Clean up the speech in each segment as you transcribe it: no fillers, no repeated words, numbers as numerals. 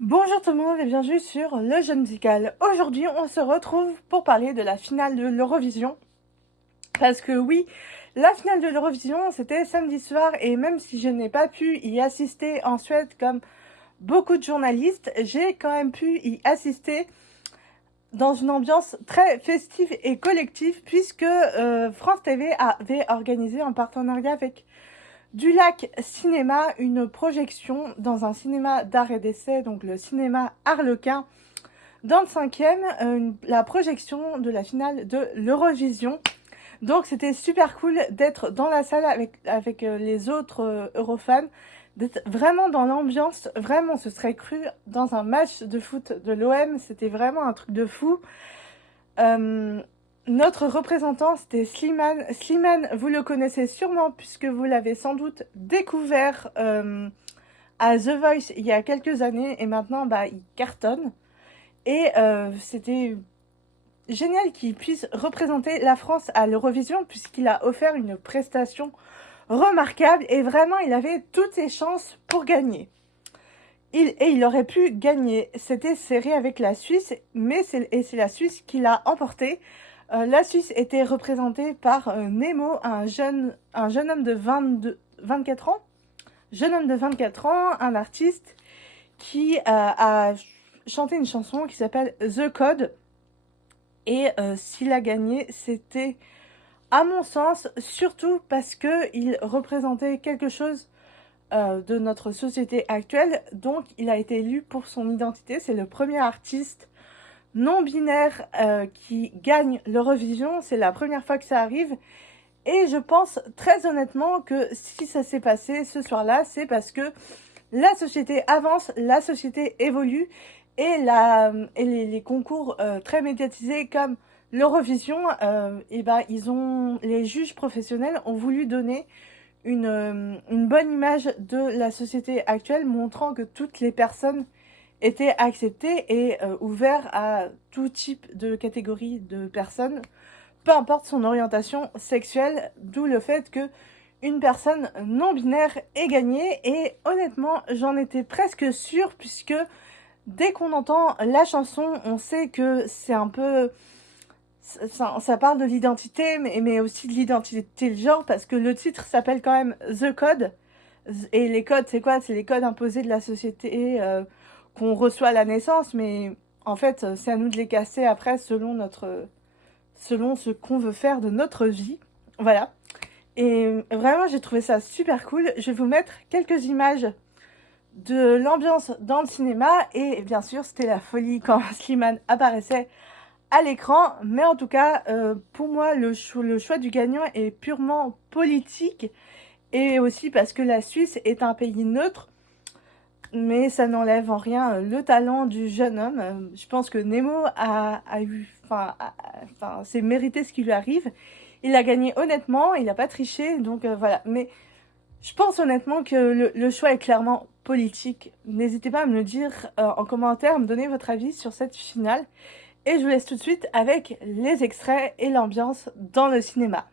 Bonjour tout le monde et bienvenue sur Le Jeu Musical. Aujourd'hui, on se retrouve pour parler de la finale de l'Eurovision. Parce que oui, la finale de l'Eurovision, c'était samedi soir et même si je n'ai pas pu y assister en Suède comme beaucoup de journalistes, j'ai quand même pu y assister dans une ambiance très festive et collective puisque France TV avait organisé en partenariat avec du Lac Cinéma, une projection dans un cinéma d'art et d'essai, donc le cinéma Harlequin, dans le 5e, la projection de la finale de l'Eurovision. Donc c'était super cool d'être dans la salle avec les autres Eurofans, d'être vraiment dans l'ambiance, vraiment on se serait cru dans un match de foot de l'OM, c'était vraiment un truc de fou. Notre représentant, c'était Slimane. Slimane, vous le connaissez sûrement puisque vous l'avez sans doute découvert à The Voice il y a quelques années et maintenant il cartonne. Et c'était génial qu'il puisse représenter la France à l'Eurovision puisqu'il a offert une prestation remarquable et vraiment il avait toutes ses chances pour gagner. Il aurait pu gagner, c'était serré avec la Suisse, mais c'est la Suisse qui l'a emporté. La Suisse était représentée par Nemo, un jeune homme de 24 ans, un artiste qui a chanté une chanson qui s'appelle The Code. Et s'il a gagné, c'était, à mon sens, surtout parce qu'il représentait quelque chose de notre société actuelle. Donc, il a été élu pour son identité. C'est le premier artiste non-binaire qui gagne l'Eurovision. C'est la première fois que ça arrive. Et je pense très honnêtement que si ça s'est passé ce soir-là, c'est parce que la société avance, la société évolue. Et les concours très médiatisés comme l'Eurovision, les juges professionnels ont voulu donner une bonne image de la société actuelle, montrant que toutes les personnes étaient acceptées et ouvertes à tout type de catégorie de personnes, peu importe son orientation sexuelle, d'où le fait que une personne non-binaire ait gagné. Et honnêtement, j'en étais presque sûre puisque dès qu'on entend la chanson, on sait que c'est un peu... Ça parle de l'identité, mais aussi de l'identité de genre, parce que le titre s'appelle quand même The Code. Et les codes, c'est quoi? C'est les codes imposés de la société qu'on reçoit à la naissance, mais en fait, c'est à nous de les casser après selon ce qu'on veut faire de notre vie. Voilà. Et vraiment, j'ai trouvé ça super cool. Je vais vous mettre quelques images de l'ambiance dans le cinéma. Et bien sûr, c'était la folie quand Slimane apparaissait à l'écran. Mais en tout cas, pour moi, le choix du gagnant est purement politique. Et aussi parce que la Suisse est un pays neutre. Mais ça n'enlève en rien le talent du jeune homme. Je pense que Nemo c'est mérité ce qui lui arrive. Il a gagné honnêtement, il n'a pas triché, donc voilà. Mais je pense honnêtement que le choix est clairement politique. N'hésitez pas à me le dire en commentaire, à me donner votre avis sur cette finale. Et je vous laisse tout de suite avec les extraits et l'ambiance dans le cinéma.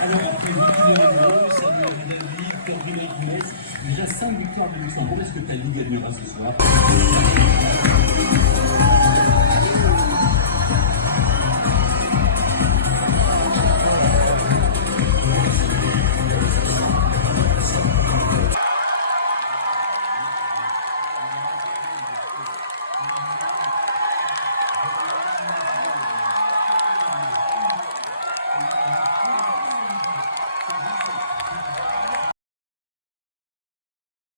Alors après Luxembourg, Samuel David, Frédéric Metz, déjà 5 victoires de Luxembourg. Est-ce que ta Ligue gagnera ce soir?